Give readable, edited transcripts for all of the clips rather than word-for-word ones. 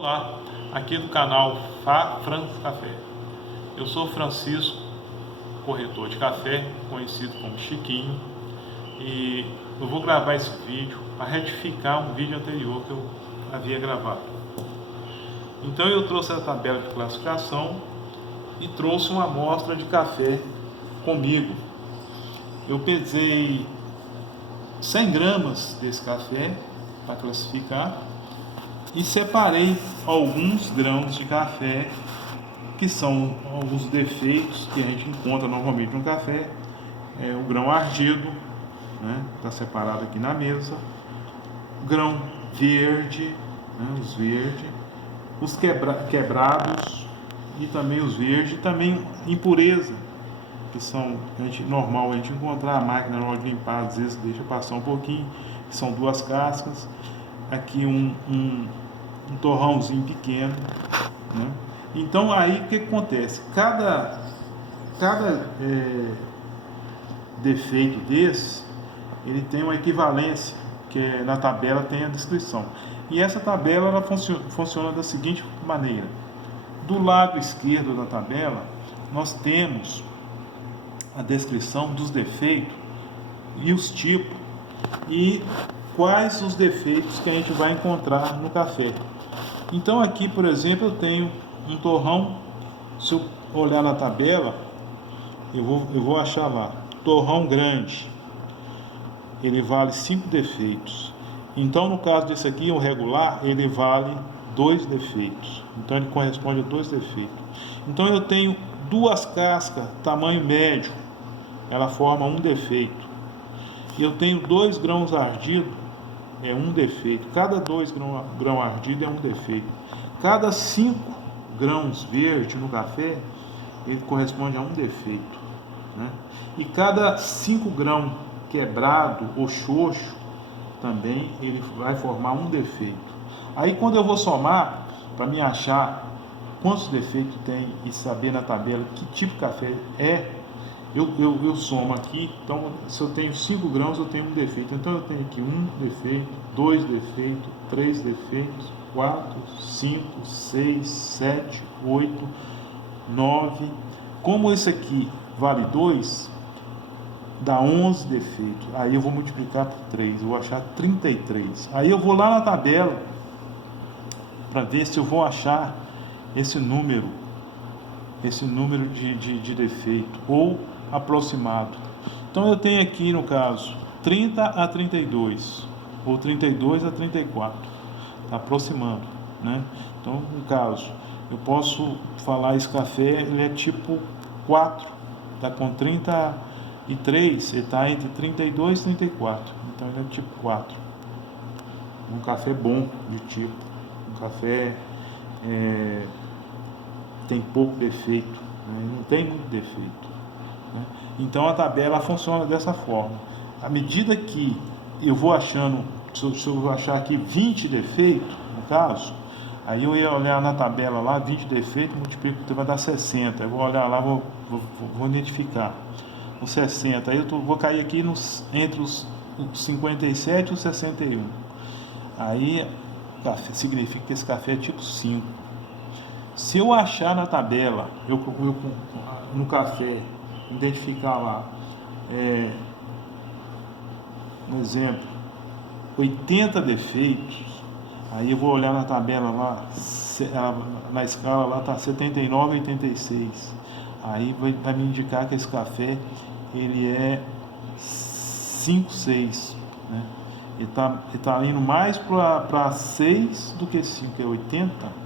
Olá, aqui do canal Franco Café. Eu sou Francisco, corretor de café, conhecido como Chiquinho, e eu vou gravar esse vídeo para retificar um vídeo anterior que eu havia gravado. Então eu trouxe a tabela de classificação e trouxe uma amostra de café comigo. Eu pesei 100 gramas desse café para classificar e separei alguns grãos de café que são alguns defeitos que a gente encontra normalmente no café. O grão ardido, né, está separado aqui na mesa, o grão verde, né, os verdes, os quebrados e também os verdes, e também impureza, que são normal a gente encontrar. A máquina na hora de limpar às vezes deixa passar um pouquinho, que são duas cascas, aqui um torrãozinho pequeno, né? Então aí o que acontece? Cada defeito desse, ele tem uma equivalência, que na tabela tem a descrição. E essa tabela ela funciona da seguinte maneira: do lado esquerdo da tabela nós temos a descrição dos defeitos e os tipos e quais os defeitos que a gente vai encontrar no café. Então aqui, por exemplo, eu tenho um torrão. Se eu olhar na tabela, eu vou achar lá, torrão grande, ele vale 5 defeitos. Então no caso desse aqui, o regular, ele vale 2 defeitos. Então ele corresponde a 2 defeitos. Então eu tenho duas cascas tamanho médio, ela forma um defeito. Eu tenho 2 grãos ardidos, é um defeito. Cada 2 grãos ardidos é um defeito. Cada 5 grãos verdes no café, ele corresponde a um defeito, né? E cada 5 grãos quebrado ou xoxo, também ele vai formar um defeito. Aí quando eu vou somar, para me achar quantos defeitos tem e saber na tabela que tipo de café é, eu somo aqui. Então, se eu tenho 5 grãos, eu tenho um defeito. Então, eu tenho aqui um defeito, 2 defeitos, 3 defeitos, 4, 5, 6, 7, 8, 9. Como esse aqui vale 2, dá 11 defeitos. Aí eu vou multiplicar por 3, eu vou achar 33. Aí eu vou lá na tabela para ver se eu vou achar esse número de defeito, ou aproximado. Então eu tenho aqui no caso 30 a 32, ou 32 a 34, tá aproximando, né? Então no caso eu posso falar, esse café ele é tipo 4, tá com 33, ele está entre 32 e 34, então ele é tipo 4. Um café bom de tipo, um café tem pouco defeito, né? Não tem muito defeito, né? Então a tabela funciona dessa forma. À medida que eu vou achando, se eu achar aqui 20 defeitos, no caso, aí eu ia olhar na tabela lá, 20 defeitos, multiplico, vai dar 60. Eu vou olhar lá, vou identificar os 60. Aí eu vou cair aqui entre os 57 e os 61. Aí significa que esse café é tipo 5. Se eu achar na tabela, no café, identificar lá, um exemplo, 80 defeitos, aí eu vou olhar na tabela lá, na escala lá está 79 a 86. Aí vai me indicar que esse café ele é 5, 6, né? Ele tá indo mais para 6 do que 5, que é 80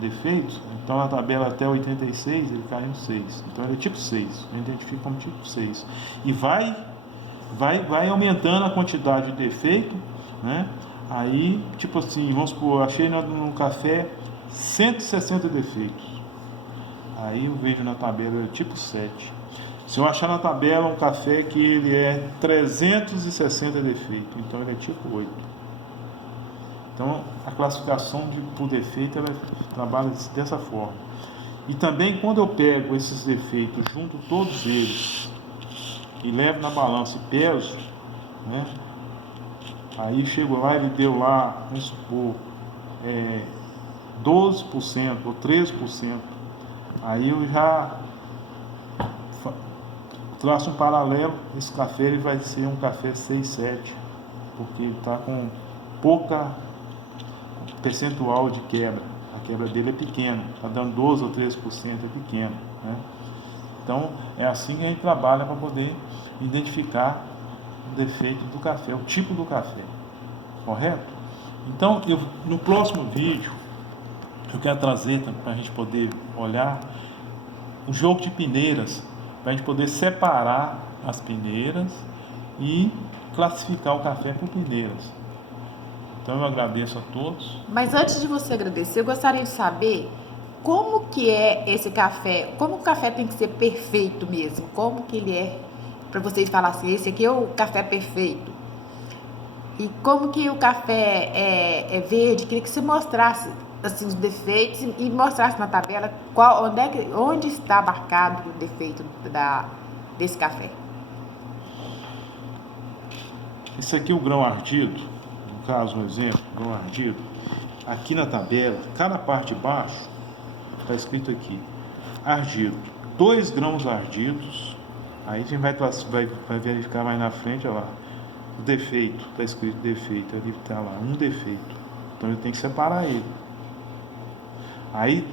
defeitos. Então na tabela até 86 ele cai em 6. Então ele é tipo 6, eu identifico como tipo 6. E vai aumentando a quantidade de defeito, né? Aí, tipo assim, vamos supor, achei no café 160 defeitos. Aí eu vejo na tabela, é tipo 7. Se eu achar na tabela um café que ele é 360 defeitos, então ele é tipo 8. Então a classificação por defeito ela trabalha dessa forma. E também quando eu pego esses defeitos, junto todos eles e levo na balança e peso, né? Aí chego lá, ele deu lá, vamos supor, 12% ou 13%, aí eu já traço um paralelo. Esse café ele vai ser um café 6, 7, porque ele está com pouca percentual de quebra. A quebra dele é pequena, está dando 12 ou 13%, é pequeno, né? Então é assim que a gente trabalha para poder identificar o defeito do café, o tipo do café, correto? Então no próximo vídeo eu quero trazer para a gente poder olhar o jogo de peneiras, para a gente poder separar as peneiras e classificar o café por peneiras. Então eu agradeço a todos. Mas antes de você agradecer, eu gostaria de saber como que é esse café, como o café tem que ser perfeito mesmo, como que ele é, para vocês falarem assim, esse aqui é o café perfeito. E como que o café é verde, queria que você mostrasse assim, os defeitos e mostrasse na tabela onde está marcado o defeito desse café. Esse aqui é o grão ardido, no caso, um exemplo, grão ardido. Aqui na tabela, cada parte de baixo, está escrito aqui, ardido, 2 grãos ardidos. Aí a gente vai verificar mais na frente, olha lá, o defeito, está escrito defeito, ali está lá, um defeito. Então eu tenho que separar ele. Aí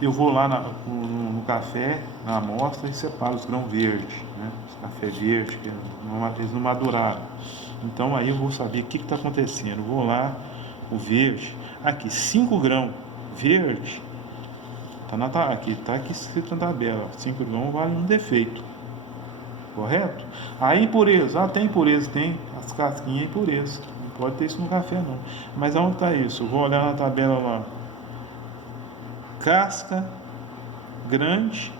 eu vou lá no café, na amostra, e separo os grãos verdes, né? Os café verde, que eles não maduraram. Então aí eu vou saber o que está acontecendo. Eu vou lá, o verde, aqui, 5 grãos verde, está aqui escrito na tabela, 5 grãos vale um defeito, correto? Aí impureza, tem impureza, tem as casquinhas impureza, não pode ter isso no café não. Mas aonde está isso? Eu vou olhar na tabela lá, casca grande,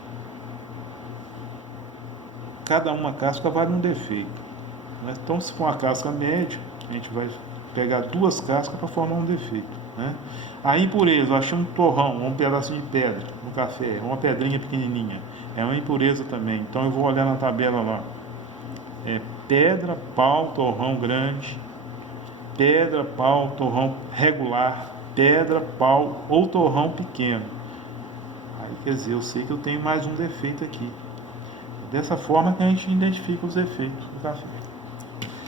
cada uma casca vale um defeito. Então, se for uma casca média, a gente vai pegar 2 cascas para formar um defeito, né? A impureza, eu achei um torrão, um pedacinho de pedra no café, uma pedrinha pequenininha, é uma impureza também. Então, eu vou olhar na tabela lá, pedra, pau, torrão grande, pedra, pau, torrão regular, pedra, pau ou torrão pequeno. Aí, quer dizer, eu sei que eu tenho mais um defeito aqui. Dessa forma que a gente identifica os defeitos do café.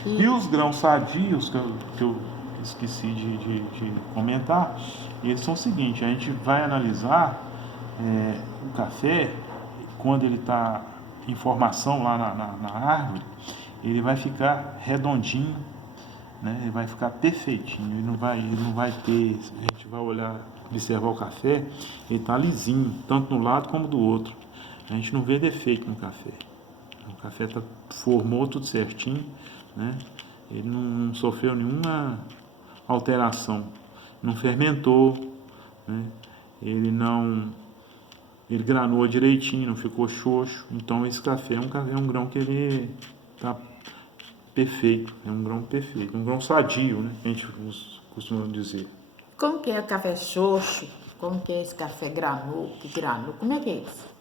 E os grãos sadios, que eu esqueci de comentar, eles são o seguinte: a gente vai analisar o café, quando ele está em formação lá na árvore, ele vai ficar redondinho, né? Ele vai ficar perfeitinho, ele não vai ter, a gente vai olhar, observar o café, ele está lisinho, tanto no lado como do outro. A gente não vê defeito no café. O café formou tudo certinho, né? Ele não sofreu nenhuma alteração, não fermentou, né? Ele granou direitinho, não ficou xoxo. Então esse café é um grão que ele está perfeito, é um grão perfeito, um grão sadio, né? Que a gente costuma dizer. Como que é o café xoxo? Como que é esse café granou, Como é que é isso?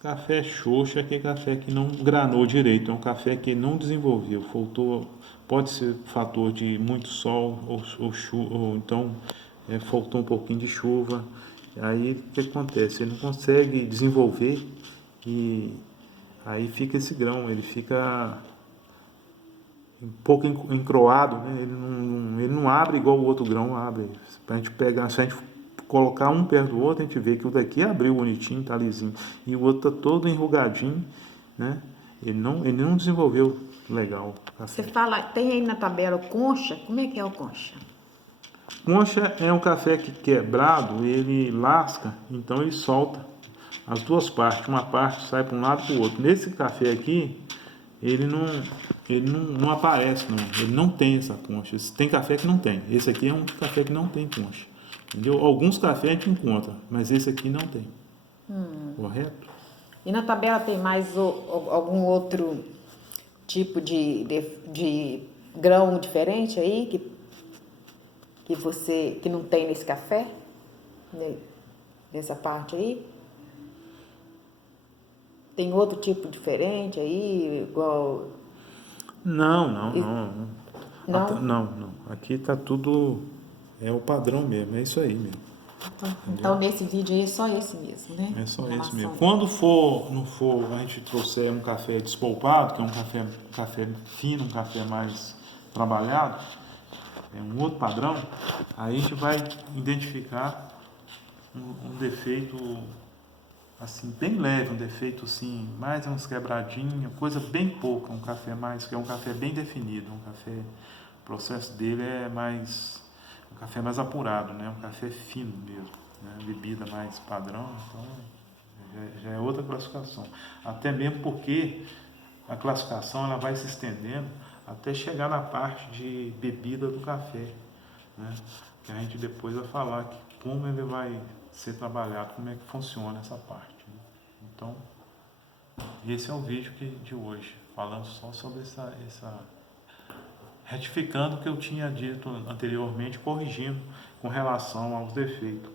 Café xoxo é aquele café que não granou direito, é um café que não desenvolveu, faltou, pode ser fator de muito sol ou então faltou um pouquinho de chuva. Aí o que acontece? Ele não consegue desenvolver e aí fica esse grão, ele fica um pouco encroado, né? Ele não abre igual o outro grão abre. Pra gente pegar, se a gente colocar um perto do outro, a gente vê que o daqui abriu bonitinho, tá lisinho, e o outro tá todo enrugadinho, né? Ele não desenvolveu legal. Você fala, tem aí na tabela concha, como é que é o concha? Concha é um café que quebrado, ele lasca, então ele solta as duas partes, uma parte sai para um lado para o outro. Nesse café aqui, ele não aparece, não. Ele não tem essa concha. Tem café que não tem. Esse aqui é um café que não tem concha. Entendeu? Alguns cafés a gente encontra, mas esse aqui não tem. Correto? E na tabela tem mais algum outro tipo de grão diferente aí que não tem nesse café? Nessa parte aí? Tem outro tipo diferente aí, igual... Não. Não? Não. Aqui tá tudo, é o padrão mesmo, é isso aí mesmo. Então, nesse vídeo aí é só esse mesmo, né? É só Em esse relação- mesmo. Quando for, não for, a gente trouxer um café despolpado, que é um café fino, um café mais trabalhado, é um outro padrão, aí a gente vai identificar um defeito assim bem leve, um defeito assim, mais uns quebradinhos, coisa bem pouca, um café mais, que é um café bem definido, um café, o processo dele é mais, um café mais apurado, né? Um café fino mesmo, né? Bebida mais padrão, então já é outra classificação. Até mesmo porque a classificação ela vai se estendendo até chegar na parte de bebida do café, né? Que a gente depois vai falar que como ele vai ser trabalhado, como é que funciona essa parte, né? Então, esse é o vídeo de hoje, falando só sobre retificando o que eu tinha dito anteriormente, corrigindo com relação aos defeitos,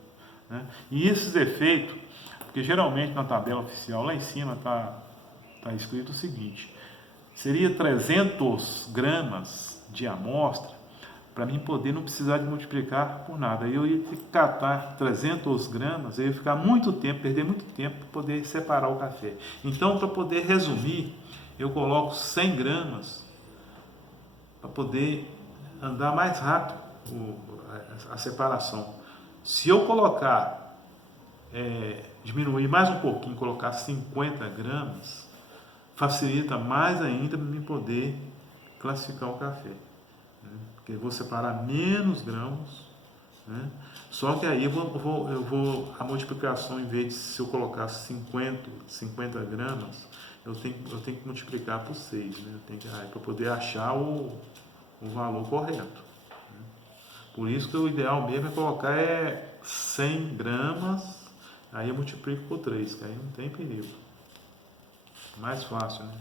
né? E esses defeitos, porque geralmente na tabela oficial lá em cima tá escrito o seguinte: seria 300 gramas de amostra para mim poder não precisar de multiplicar por nada. Aí eu ia ter que catar 300 gramas, eu ia ficar muito tempo, perder muito tempo para poder separar o café. Então, para poder resumir, eu coloco 100 gramas para poder andar mais rápido a separação. Se eu colocar, diminuir mais um pouquinho, colocar 50 gramas, facilita mais ainda para mim poder classificar o café, né? Porque eu vou separar menos grãos, né? Só que aí a multiplicação, em vez de se eu colocar 50 gramas, eu tenho que multiplicar por 6, né? Para poder achar o valor correto, né? Por isso que o ideal mesmo é colocar 100 gramas, aí eu multiplico por 3, que aí não tem perigo. Mais fácil, né?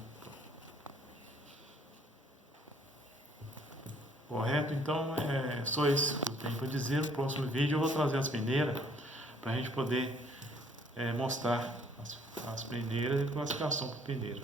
Correto? Então é só isso que eu tenho para dizer. No próximo vídeo eu vou trazer as peneiras para a gente poder mostrar as peneiras e classificação por peneira.